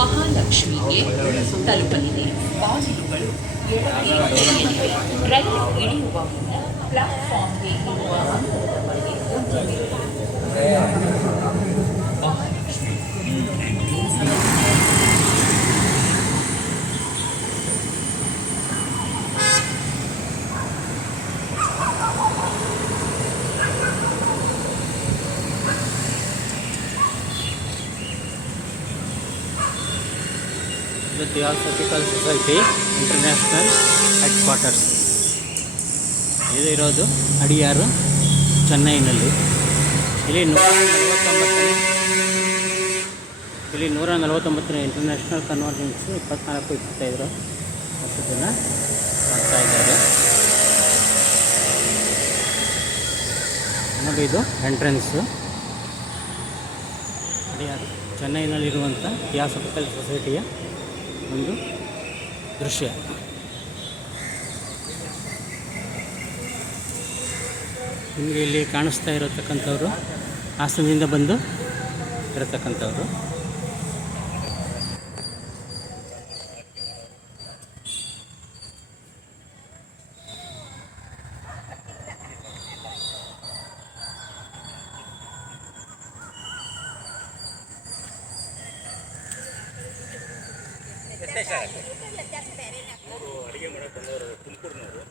ಮಹಾಲಕ್ಷ್ಮಿಗೆ ತಲುಪಲಿದೆ. ಬಾಗಿಲುಗಳು ಎಡಕ್ಕೆ ರೈಲು ಇಳಿಯುವ ಮುನ್ನ ಪ್ಲಾಟ್ಫಾರ್ಮ್ಗೆ ಇರುವ ಅಂತರದ ಬಗ್ಗೆ The Theosophical Society International Headquarters ಇದು ಇರೋದು ಅಡಿಯಾರು, ಚೆನ್ನೈನಲ್ಲಿ. ಇಲ್ಲಿ 149ನೇ ಇಂಟರ್ನ್ಯಾಷನಲ್ ಕನ್ವೆನ್ಷನ್ಸ್ 24-25 ವರ್ಷದಿಂದ ಮಾಡ್ತಾ ಇದ್ದಾರೆ. ನೋಡಿ, ಇದು ಎಂಟ್ರೆನ್ಸು. ಅಡಿಯಾರು ಚೆನ್ನೈನಲ್ಲಿರುವಂಥ ಥಿಯಾಸಫಿಕಲ್ ಸೊಸೈಟಿಯ ಒಂದು ದೃಶ್ಯ. ನಿಮಗೆ ಇಲ್ಲಿ ಕಾಣಿಸ್ತಾ ಇರತಕ್ಕಂಥವ್ರು ಹಾಸನದಿಂದ ಬಂದು ಇರತಕ್ಕಂಥವ್ರು. ಅಡುಗೆ ಮಾಡಕ್ಕೆ ಬಂದವರು ತುಮಕೂರಿನವರು.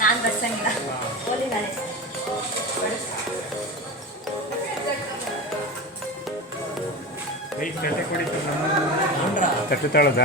ನಾನು ಬರ್ಸಂಗಿಲ್ಲ. ತಟ್ಟೆ ತಾಳದ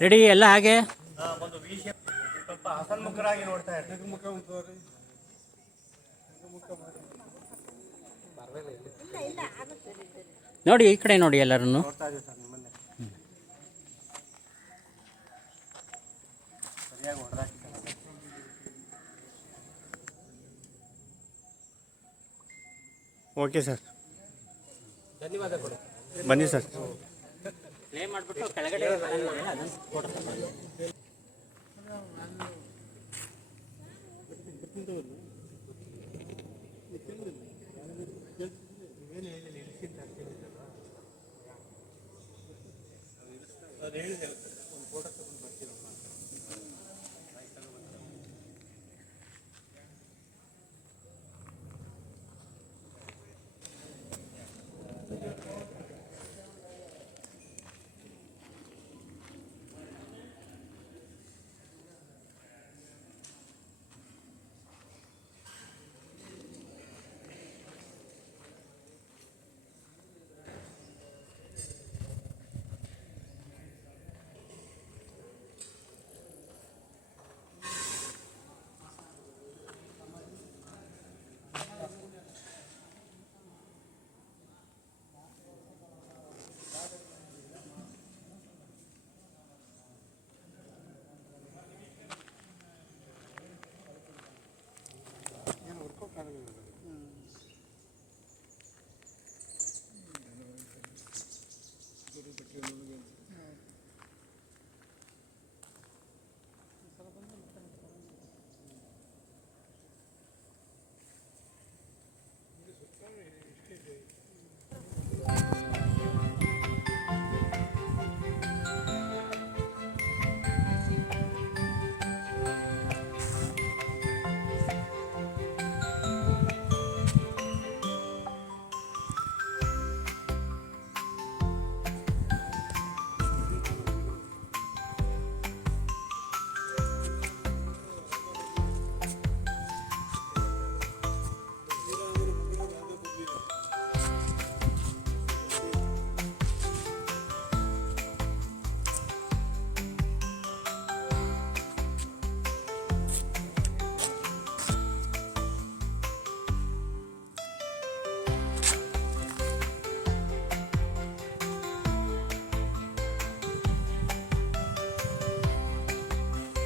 ರೆಡಿ ಎಲ್ಲ ಹಾಗೆ ಸ್ವಲ್ಪ ಹಸನ್ಮುಖರಾಗಿ ನೋಡ್ತಾ ಇರ್ತಾರೆ. ನೋಡಿ, ಈ ಕಡೆ ನೋಡಿ ಎಲ್ಲರನ್ನು. ಓಕೆ ಸರ್, ಧನ್ಯವಾದಗಳು. ಬನ್ನಿ ಸರ್. ಪ್ಲೇ ಮಾಡಿಬಿಟ್ಟು ಕೆಳಗಡೆ ಫೋಟೋ ತಗೊಳ್ಳಿ.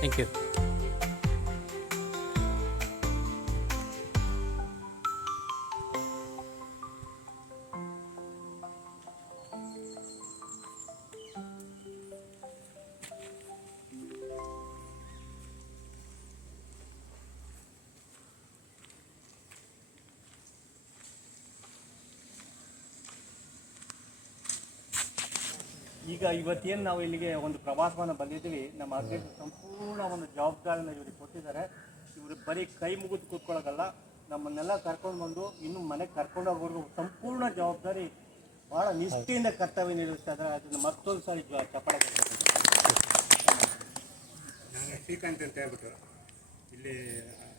Thank you. ಈಗ ಇವತ್ತೇನು ನಾವು ಇಲ್ಲಿಗೆ ಒಂದು ಪ್ರವಾಸವನ್ನು ಬಂದಿದ್ದೀವಿ, ನಮ್ಮ ಅಧ್ಯಕ್ಷ ಸಂಪೂರ್ಣ ಒಂದು ಜವಾಬ್ದಾರಿನ ಇವ್ರಿಗೆ ಕೊಟ್ಟಿದ್ದಾರೆ. ಇವರು ಬರೀ ಕೈ ಮುಗಿದು ಕೂತ್ಕೊಳ್ಳೋದಲ್ಲ, ನಮ್ಮನ್ನೆಲ್ಲ ಕರ್ಕೊಂಡು ಬಂದು ಇನ್ನು ಮನೆಗೆ ಕರ್ಕೊಂಡು ಹೋಗೋರ್ಗು ಸಂಪೂರ್ಣ ಜವಾಬ್ದಾರಿ ಭಾಳ ನಿಷ್ಠೆಯಿಂದ ಕರ್ತವ್ಯ ನಿರ್ವಹಿಸ್ತಾ ಇದ್ದಾರೆ. ಅದನ್ನು ಮತ್ತೊಂದು ಸಾರಿ ಚಪ್ಪಾಳೆ. ನಾನು ಶ್ರೀಕಾಂತ್ ಅಂತ ಹೇಳ್ಬಿಟ್ಟು ಇಲ್ಲಿ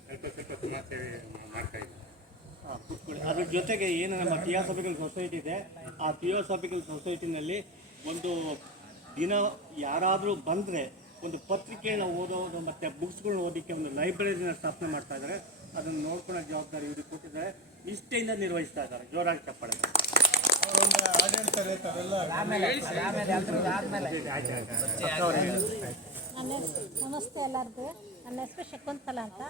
ಸ್ವಲ್ಪ ಸಮಾಜ ಸೇವೆ ಮಾಡ್ತಾ ಇದ್ದೀನಿ. ಕೂತ್ಕೊಳ್ಳಿ. ಅದ್ರ ಜೊತೆಗೆ ಏನು ನಮ್ಮ ಥಿಯೋಸಾಫಿಕಲ್ ಸೊಸೈಟಿ ಇದೆ, ಆ ಥಿಯೋಸಾಫಿಕಲ್ ಸೊಸೈಟಿನಲ್ಲಿ ಒಂದು ದಿನ ಯಾರಾದರೂ ಬಂದರೆ ಒಂದು ಪತ್ರಿಕೆಯನ್ನು ಓದೋದು ಮತ್ತು ಬುಕ್ಸ್ಗಳನ್ನ ಓದೋಕ್ಕೆ ಒಂದು ಲೈಬ್ರರಿನ ಸ್ಥಾಪನೆ ಮಾಡ್ತಾ ಇದ್ದಾರೆ. ಅದನ್ನು ನೋಡ್ಕೊಳ್ಳೋ ಜವಾಬ್ದಾರಿ ಇವ್ರಿಗೆ ಕೊಟ್ಟಿದ್ದಾರೆ, ನಿಷ್ಠೆಯಿಂದ ನಿರ್ವಹಿಸ್ತಾ ಇದ್ದಾರೆ. ಜೋರಾಗಿ ಚಪ್ಪಾಳೆ. ನಮಸ್ತೆ ಎಲ್ಲರಿಗೂ. ನನ್ನ ಹೆಸರು ಶಕುಂತಲ ಅಂತ.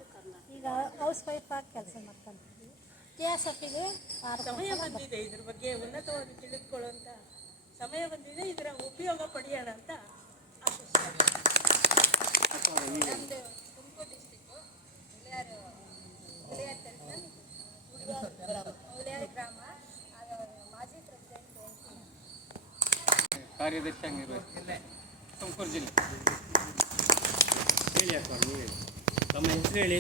ಈಗ ಹೌಸ್ ವೈಫ್ ಆಗಿ ಕೆಲಸ ಮಾಡ್ಕೊಂತೀವಿ. ಥಿಯೋಸಾಫಿಗೆ ಸಮಯ ಬಂದಿದೆ, ಇದ್ರ ಬಗ್ಗೆ ಉನ್ನತವಾಗಿ ತಿಳಿದುಕೊಳ್ಳುವಂಥ ಸಮಯ ಬಂದಿದೆ. ಇದರ ಉಪಯೋಗ ಪಡೆಯೋಣ ಅಂತ ಆಶಿಸ್ತಾರೆ. ನಮ್ಮದು ತುಮಕೂರು ಡಿಸ್ಟಿಕ್ಕು, ಹುಲಿಯಾರು ಗ್ರಾಮ. ಮಾಜಿ ಪ್ರೆಸಿಡೆಂಟ್ ಕಾರ್ಯದರ್ಶಿಯಾಗಿ ನಿರ್ವಹಿಸ್ತಿದ್ದೆ ತುಮಕೂರು ಜಿಲ್ಲೆ. ಹೇಳಿ ಅಕ್ಕ, ನೀವು ಹೇಳಿ. ನಮ್ಮ ಹೆಸರು ಹೇಳಿ.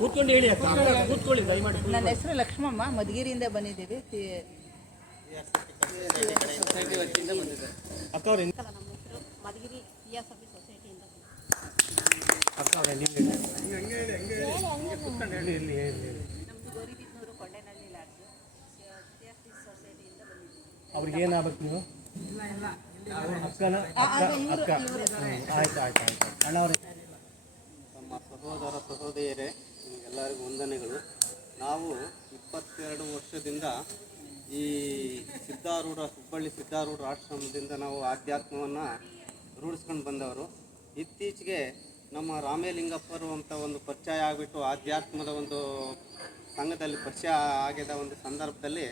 ಕೂತ್ಕೊಂಡು ಹೇಳಿ ಅಕ್ಕ, ಕೂತ್ಕೊಳ್ಳಿ ದಯಮಾಡಿ. ನನ್ನ ಹೆಸರು ಲಕ್ಷ್ಮಮ್ಮ, ಮಧುಗಿರಿಯಿಂದ ಬಂದಿದ್ದೀವಿ. ಅಕ್ಕ ಅವ್ರೆ, ನಮ್ಮ ಹೆಸರು ಮಧುಗಿರಿ ಥಿಯೋಸಾಫಿ ಸೊಸೈಟಿಯಿಂದ ಅಕ್ಕ ಅವರೇ ನೀವು ಹೇಳಿ. ನಮ್ಮದು ಗೋರಿಬಿದನೂರು ಕೊಂಡೇನಹಳ್ಳಿ ಲಾಡ್ಜು ಥಿಯೋಸಾಫಿ ಸೊಸೈಟಿಯಿಂದ ಬಂದಿದ್ದೀವಿ. ಅವ್ರಿಗೆ ಏನಾಗಬೇಕು ನೀವು? ಅಕ್ಕನ ಅಕ್ಕ. ಆಯ್ತು ಆಯ್ತು ಆಯ್ತು. ಅಣ್ಣ ಅವ್ರೆ, ನಮ್ಮ ಸಹೋದರ ಸಹೋದರಿಯರೇ, ನಿಮಗೆಲ್ಲರಿಗೂ ವಂದನೆಗಳು. ನಾವು 22 ವರ್ಷದಿಂದ ಈ ಹುಬ್ಬಳ್ಳಿ ಸಿದ್ಧಾರೂಢ ಆಶ್ರಮದಿಂದ ನಾವು ಆಧ್ಯಾತ್ಮವನ್ನು ರೂಢಿಸ್ಕೊಂಡು ಬಂದವರು. ಇತ್ತೀಚೆಗೆ ನಮ್ಮ ರಾಮೇಲಿಂಗಪ್ಪರು ಅಂತ ಒಂದು ಪರಿಚಯ ಆಗಿಬಿಟ್ಟು ಆಧ್ಯಾತ್ಮದ ಒಂದು ಸಂಘದಲ್ಲಿ ಪರಿಚಯ ಆಗಿದ ಒಂದು ಸಂದರ್ಭದಲ್ಲಿ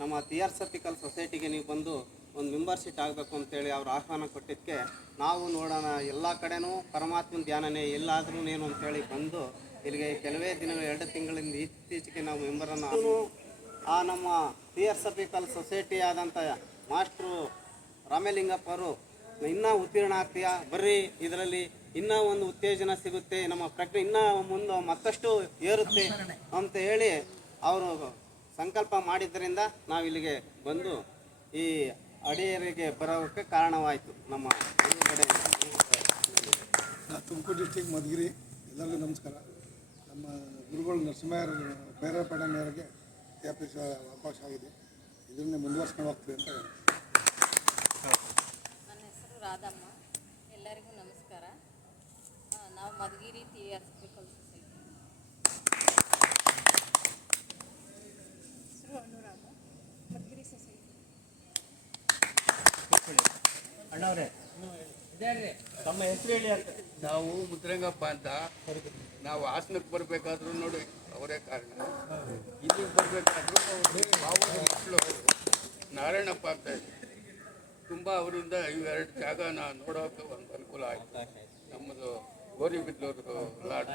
ನಮ್ಮ ಥಿಯೋಸಾಫಿಕಲ್ ಸೊಸೈಟಿಗೆ ನೀವು ಬಂದು ಒಂದು ಮೆಂಬರ್ಶಿಪ್ ಆಗಬೇಕು ಅಂತೇಳಿ ಅವ್ರು ಆಹ್ವಾನ ಕೊಟ್ಟಿದ್ದಕ್ಕೆ ನಾವು ನೋಡೋಣ ಎಲ್ಲ ಕಡೆನೂ ಪರಮಾತ್ಮನ ಧ್ಯಾನನೇ, ಎಲ್ಲಾದ್ರೂ ಏನು ಅಂತೇಳಿ ಬಂದು ಇಲ್ಲಿಗೆ ಕೆಲವೇ ದಿನಗಳು 2 ತಿಂಗಳಿಂದ ಇತ್ತೀಚೆಗೆ ನಾವು ಮೆಂಬರನ್ನು ಆ ನಮ್ಮ ಥಿಯೋಸಾಫಿಕಲ್ ಸೊಸೈಟಿ ಆದಂಥ ಮಾಸ್ಟ್ರು ರಾಮೇಲಿಂಗಪ್ಪರು ಇನ್ನೂ ಉತ್ತೀರ್ಣ ಆಗ್ತೀಯಾ ಬರ್ರಿ, ಇದರಲ್ಲಿ ಇನ್ನೂ ಒಂದು ಉತ್ತೇಜನ ಸಿಗುತ್ತೆ, ನಮ್ಮ ಪ್ರಜ್ಞೆ ಇನ್ನೂ ಮುಂದೆ ಮತ್ತಷ್ಟು ಏರುತ್ತೆ ಅಂತ ಹೇಳಿ ಅವರು ಸಂಕಲ್ಪ ಮಾಡಿದ್ದರಿಂದ ನಾವು ಇಲ್ಲಿಗೆ ಬಂದು ಈ ಅಡಿಯರಿಗೆ ಬರೋಕ್ಕೆ ಕಾರಣವಾಯಿತು. ನಮ್ಮ ಕಡೆ ತುಮಕೂರು ಡಿಸ್ಟಿಕ್ ಮಧುಗಿರಿ. ಎಲ್ಲರಿಗೂ ನಮಸ್ಕಾರ. ನಮ್ಮ ಗುರುಗಳು ನರಸಿಂಹಯ್ಯರ ಪ್ರೇರೇಪಣೆ ಮೇರೆಗೆ ಆಫೀಸ್ ಅವಕಾಶ ಆಗಿದೆ. ಇದನ್ನೇ ಮುಂದುವರ್ಸ್ಕೊಂಡು ಹೋಗ್ತೀವಿ ಅಂತ ಹೇಳಿ. ನನ್ನ ಹೆಸರು ರಾಧಮ್ಮ. ಎಲ್ಲರಿಗೂ ನಮಸ್ಕಾರ. ನಾವು ಮಧುಗಿರಿ ಥಿಯೋಸಾಫಿಕಲ್ ಸೊಸೈಟಿ. ಹೆಸರು ಅನುರಾಧ, ಮಧುಗಿರಿ ಸೊಸೈಟಿ. ಅಣ್ಣವ್ರೆ ತಮ್ಮ ಹೆಸರು ಹೇಳಿ ಅಂತ. ನಾವು ಮುದ್ರಂಗಪ್ಪ ಅಂತ. ನಾವು ಹಾಸನಕ್ಕೆ ಬರಬೇಕಾದ್ರೂ ನೋಡಿ ಅವರೇ ಕಾರಣ. ಇಲ್ಲಿಗೆ ಬರಬೇಕಾದ್ರೂ ಅವರು ಮಕ್ಕಳು ನಾರಾಯಣಪ್ಪ ಅಂತ ತುಂಬ ಅವರಿಂದ ಇವೆರಡು ಜಾಗನ ನೋಡೋಕೆ ಒಂದು ಅನುಕೂಲ ಆಯಿತು. ನಮ್ಮದು ಗೋರಿಬಿದನೂರು ಲಾಡ್.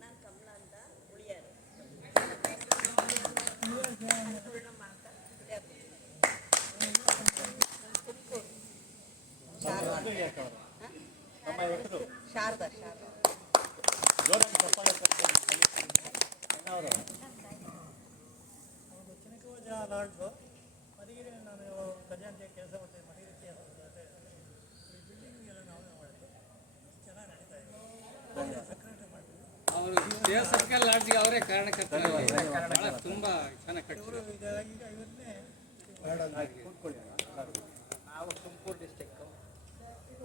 ನಾನು ಕಮಲಾ ಅಂತ, ಹುಳಿಯಾರು. ಪೂರ್ಣಮ್ಮ ಅಂತ, ನಮ್ಮ ಹೆಸರು ಶಾರದಾ. ಜೋರಾಗಿ ಚಪ್ಪಾಳೆ ಕೊಡ್ತೀನಿ. ಅಣ್ಣವ್ರೆ, ಚಿನಕವಜ ಲಾಡ್ಜು ಮಧುಗಿರಿ. ನಾನು ಖಜಾಂಚಿ ಕೆಲಸ ಮಾಡ್ತೀನಿ. ಮಧುಗಿರಿ ಈ ಬಿಲ್ಡಿಂಗ್ ಎಲ್ಲ ನಾವೇ ಮಾಡಿದ್ದು, ಚೆನ್ನಾಗಿ ನಡೀತಾ ಇದೆ. ಸೆಕ್ರೆಟರಿ ಮಾಡ್ತೀವಿ. ಅವರು ಥಿಯೋಸಾಫಿಕಲ್ ಲಾಡ್ಜ್ಗೆ ಅವರೇ ಕಾರಣಕರ್ತರು. ತುಂಬ ಚೆನ್ನಾಗಿ ಕಟ್ಟಿದ್ರು. ಈಗ ಇವನ್ನೇ ಕೂತ್ಕೊಳ್ಳಿ. ನಾವು ತುಮಕೂರು ಡಿಸ್ಟಿಕ್ಕು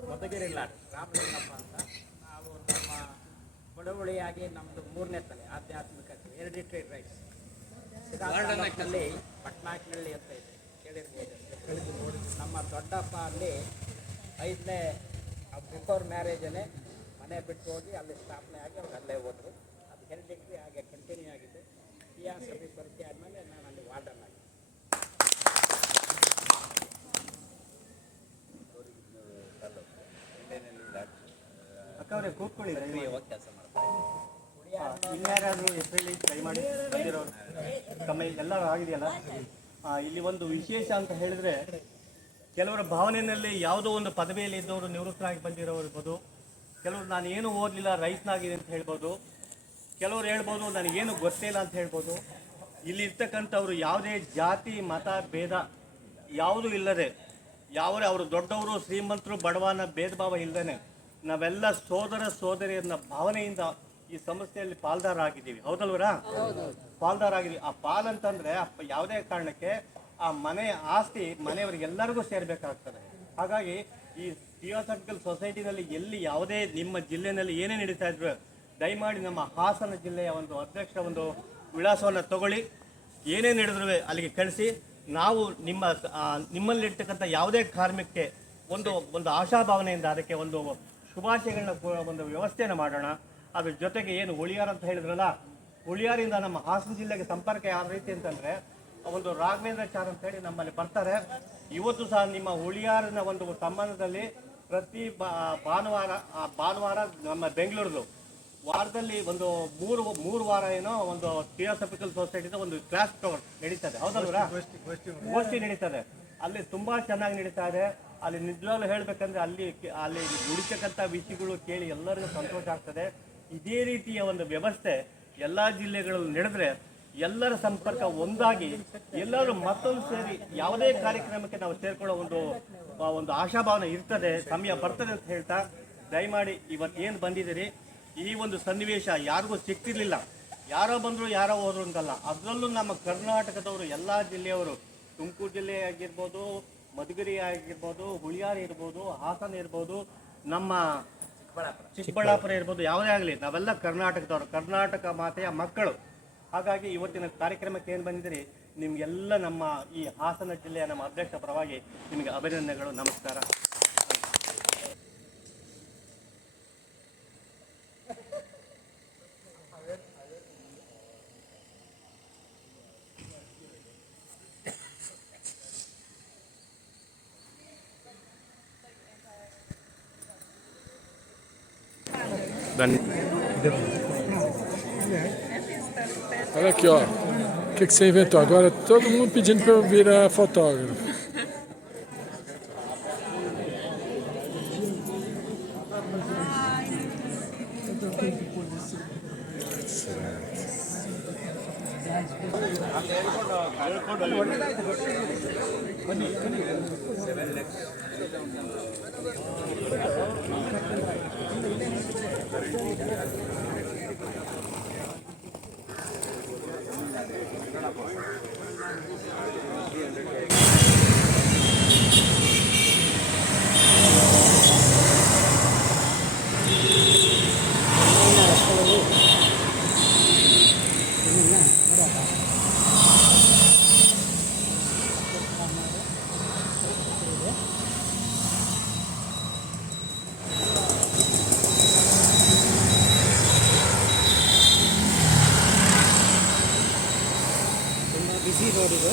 ಮಧುಗಿರಿ ಲಾಡ್ಜ್ ರಾಮಲಿಂಗಪ್ಪ ಅಂತ. ನಾವು ನಮ್ಮ ಬಡವಳಿಯಾಗಿ ನಮ್ಮದು 3ನೇ ತಲೆ ಆಧ್ಯಾತ್ಮಿಕತೆ ಹೆರಿಡಿಟರಿ ರೈಟ್ಸ್ ಗಾರ್ಡನಲ್ಲಿ ಪಟ್ನಾಕ್ನಳ್ಳಿ ಅಂತ ಇದೆ, ಕೇಳಿರ್ಬೋದು. ನಮ್ಮ ದೊಡ್ಡಪ್ಪ ಅಲ್ಲಿ 5ನೇ ಬಿಫೋರ್ ಮ್ಯಾರೇಜನೇ ಮನೆ ಬಿಟ್ಟು ಹೋಗಿ ಅಲ್ಲಿ ಸ್ಥಾಪನೆ ಆಗಿ ಅವ್ರು ಅಲ್ಲೇ ಹೋದರು. ಅದು 2 ಡಿಗ್ರಿ ಹಾಗೆ ಕಂಟಿನ್ಯೂ ಆಗಿದ್ದು. ಟಿ ಆರ್ ಸಭೆ ಪರಿಚಯ ಆದಮೇಲೆ ನಾನು ಅಲ್ಲಿ ವಾರ್ಡನ್ ಆಗಿ. ಅಕ್ಕವ್ರೆ ಕೂತ್ಕೊಳ್ಳಿ, ಕೆಲಸ ಮಾಡ್ತಾರೆ. ಇನ್ಯಾರಾದರೂ ಹೆಸರಲ್ಲಿ ಟ್ರೈ ಮಾಡಿ ಬಂದಿರೋರು ತಮ್ಮ ಎಲ್ಲರೂ ಆಗಿದೆಯಲ್ಲ. ಇಲ್ಲಿ ಒಂದು ವಿಶೇಷ ಅಂತ ಹೇಳಿದ್ರೆ, ಕೆಲವರ ಭಾವನೆಯಲ್ಲಿ ಯಾವುದೋ ಒಂದು ಪದವಿಯಲ್ಲಿ ಇದ್ದವರು ನಿವೃತ್ತರಾಗಿ ಬಂದಿರೋರು ಇರ್ಬೋದು, ಕೆಲವರು ನಾನು ಏನು ಓದಲಿಲ್ಲ ರೈತನಾಗಿದೆ ಅಂತ ಹೇಳ್ಬೋದು, ಕೆಲವರು ಹೇಳ್ಬೋದು ನನಗೇನು ಗೊತ್ತೇ ಇಲ್ಲ ಅಂತ ಹೇಳ್ಬೋದು. ಇಲ್ಲಿ ಇರ್ತಕ್ಕಂಥವ್ರು ಯಾವುದೇ ಜಾತಿ ಮತ ಭೇದ ಯಾವುದೂ ಇಲ್ಲದೆ, ಯಾವುದೇ ಅವರು ದೊಡ್ಡವರು ಶ್ರೀಮಂತರು ಬಡವನ ಭೇದ ಭಾವ ಇಲ್ಲದೇ ನಾವೆಲ್ಲ ಸೋದರ ಸೋದರಿಯರನ್ನ ಭಾವನೆಯಿಂದ ಈ ಸಂಸ್ಥೆಯಲ್ಲಿ ಪಾಲ್ದಾರ ಆಗಿದ್ದೀವಿ. ಹೌದಲ್ವರಾ? ಪಾಲ್ದಾರ ಆಗಿದ್ದೀವಿ. ಆ ಪಾಲ್ ಅಂತಂದ್ರೆ ಯಾವುದೇ ಕಾರಣಕ್ಕೆ ಆ ಮನೆ ಆಸ್ತಿ ಮನೆಯವರಿಗೆಲ್ಲರಿಗೂ ಸೇರ್ಬೇಕಾಗ್ತದೆ. ಹಾಗಾಗಿ ಈ ಥಿಯೋಸಾಫಿಕಲ್ ಸೊಸೈಟಿನಲ್ಲಿ ಎಲ್ಲಿ ಯಾವುದೇ ನಿಮ್ಮ ಜಿಲ್ಲೆಯಲ್ಲಿ ಏನೇ ನಡೀತಾ ಇದ್ರು ದಯಮಾಡಿ ನಮ್ಮ ಹಾಸನ ಜಿಲ್ಲೆಯ ಒಂದು ಅಧ್ಯಕ್ಷರ ಒಂದು ವಿಳಾಸವನ್ನು ತಗೊಳ್ಳಿ. ಏನೇ ನಡೆದ್ರು ಅಲ್ಲಿಗೆ ಕಳಿಸಿ. ನಾವು ನಿಮ್ಮಲ್ಲಿರ್ತಕ್ಕಂಥ ಯಾವುದೇ ಕಾರ್ಮಿಕಕ್ಕೆ ಒಂದು ಆಶಾಭಾವನೆಯಿಂದ ಅದಕ್ಕೆ ಒಂದು ಶುಭಾಶಯಗಳನ್ನ ಒಂದು ವ್ಯವಸ್ಥೆಯನ್ನು ಮಾಡೋಣ. ಅದ್ರ ಜೊತೆಗೆ ಏನು ಹುಳಿಯಾರ್ ಅಂತ ಹೇಳಿದ್ರಲ್ಲ, ಹುಳಿಯಾರಿಂದ ನಮ್ಮ ಹಾಸನ ಜಿಲ್ಲೆಗೆ ಸಂಪರ್ಕ ಯಾವ ರೀತಿ ಅಂತಂದರೆ, ಒಂದು ರಾಘವೇಂದ್ರಾಚಾರ್ ಅಂತ ಹೇಳಿ ನಮ್ಮಲ್ಲಿ ಬರ್ತಾರೆ. ಇವತ್ತು ಸಹ ನಿಮ್ಮ ಹುಳಿಯಾರಿನ ಒಂದು ಸಂಬಂಧದಲ್ಲಿ ಪ್ರತಿ ಭಾನುವಾರ ನಮ್ಮ ಬೆಂಗಳೂರದು ವಾರದಲ್ಲಿ ಒಂದು ಮೂರು ವಾರ ಏನೋ ಒಂದು ಥಿಯೋಸಾಫಿಕಲ್ ಸೊಸೈಟಿದ ಒಂದು ಕ್ಲಾಸ್ ನಡೀತದೆ. ಹೌದಲ್ವರಾ? ಗೋಷ್ಠಿ ನಡೀತದೆ. ಅಲ್ಲಿ ತುಂಬ ಚೆನ್ನಾಗಿ ನಡೀತಾ ಇದೆ. ಅಲ್ಲಿ ನಿಜವಾಗ್ಲೂ ಹೇಳಬೇಕಂದ್ರೆ ಅಲ್ಲಿ ನುಡಿತಕ್ಕಂಥ ವಿಷಯಗಳು ಕೇಳಿ ಎಲ್ಲರಿಗೂ ಸಂತೋಷ ಆಗ್ತದೆ. ಇದೇ ರೀತಿಯ ಒಂದು ವ್ಯವಸ್ಥೆ ಎಲ್ಲ ಜಿಲ್ಲೆಗಳಲ್ಲಿ ನಡೆದ್ರೆ ಎಲ್ಲರ ಸಂಪರ್ಕ ಒಂದಾಗಿ ಎಲ್ಲರೂ ಮತ್ತೊಂದು ಸೇರಿ ಯಾವುದೇ ಕಾರ್ಯಕ್ರಮಕ್ಕೆ ನಾವು ಸೇರ್ಕೊಳ್ಳೋ ಒಂದು ಆಶಾಭಾವನೆ ಇರ್ತದೆ, ಸಮಯ ಬರ್ತದೆ ಅಂತ ಹೇಳ್ತಾ, ದಯಮಾಡಿ ಇವತ್ತೇನು ಬಂದಿದ್ದೀರಿ ಈ ಒಂದು ಸನ್ನಿವೇಶ ಯಾರಿಗೂ ಸಿಕ್ತಿರ್ಲಿಲ್ಲ. ಯಾರೋ ಬಂದರು ಯಾರೋ ಹೋದ್ರು ಅಂತಲ್ಲ, ಅದರಲ್ಲೂ ನಮ್ಮ ಕರ್ನಾಟಕದವರು ಎಲ್ಲ ಜಿಲ್ಲೆಯವರು, ತುಮಕೂರು ಜಿಲ್ಲೆ ಆಗಿರ್ಬೋದು, ಮಧುಗಿರಿ ಆಗಿರ್ಬೋದು, ಹುಳಿಯಾರು ಇರ್ಬೋದು, ಹಾಸನ ಇರ್ಬೋದು, ನಮ್ಮ ಚಿಕ್ಕಬಳ್ಳಾಪುರ ಇರ್ಬೋದು, ಯಾವುದೇ ಆಗಲಿ ನಾವೆಲ್ಲ ಕರ್ನಾಟಕದವರು, ಕರ್ನಾಟಕ ಮಾತೆಯ ಮಕ್ಕಳು. ಹಾಗಾಗಿ ಇವತ್ತಿನ ಕಾರ್ಯಕ್ರಮಕ್ಕೆ ಏನು ಬಂದಿದ್ದೀರಿ ನಿಮಗೆಲ್ಲ ನಮ್ಮ ಈ ಹಾಸನ ಜಿಲ್ಲೆಯ ನಮ್ಮ ಅಧ್ಯಕ್ಷ ಪರವಾಗಿ ನಿಮಗೆ ಅಭಿನಂದನೆಗಳು. ನಮಸ್ಕಾರ. Olha aqui, ó. O que você inventou? Agora todo mundo pedindo para eu virar fotógrafo. ಬಿಸಿ ರೋಡ್ ಇದು.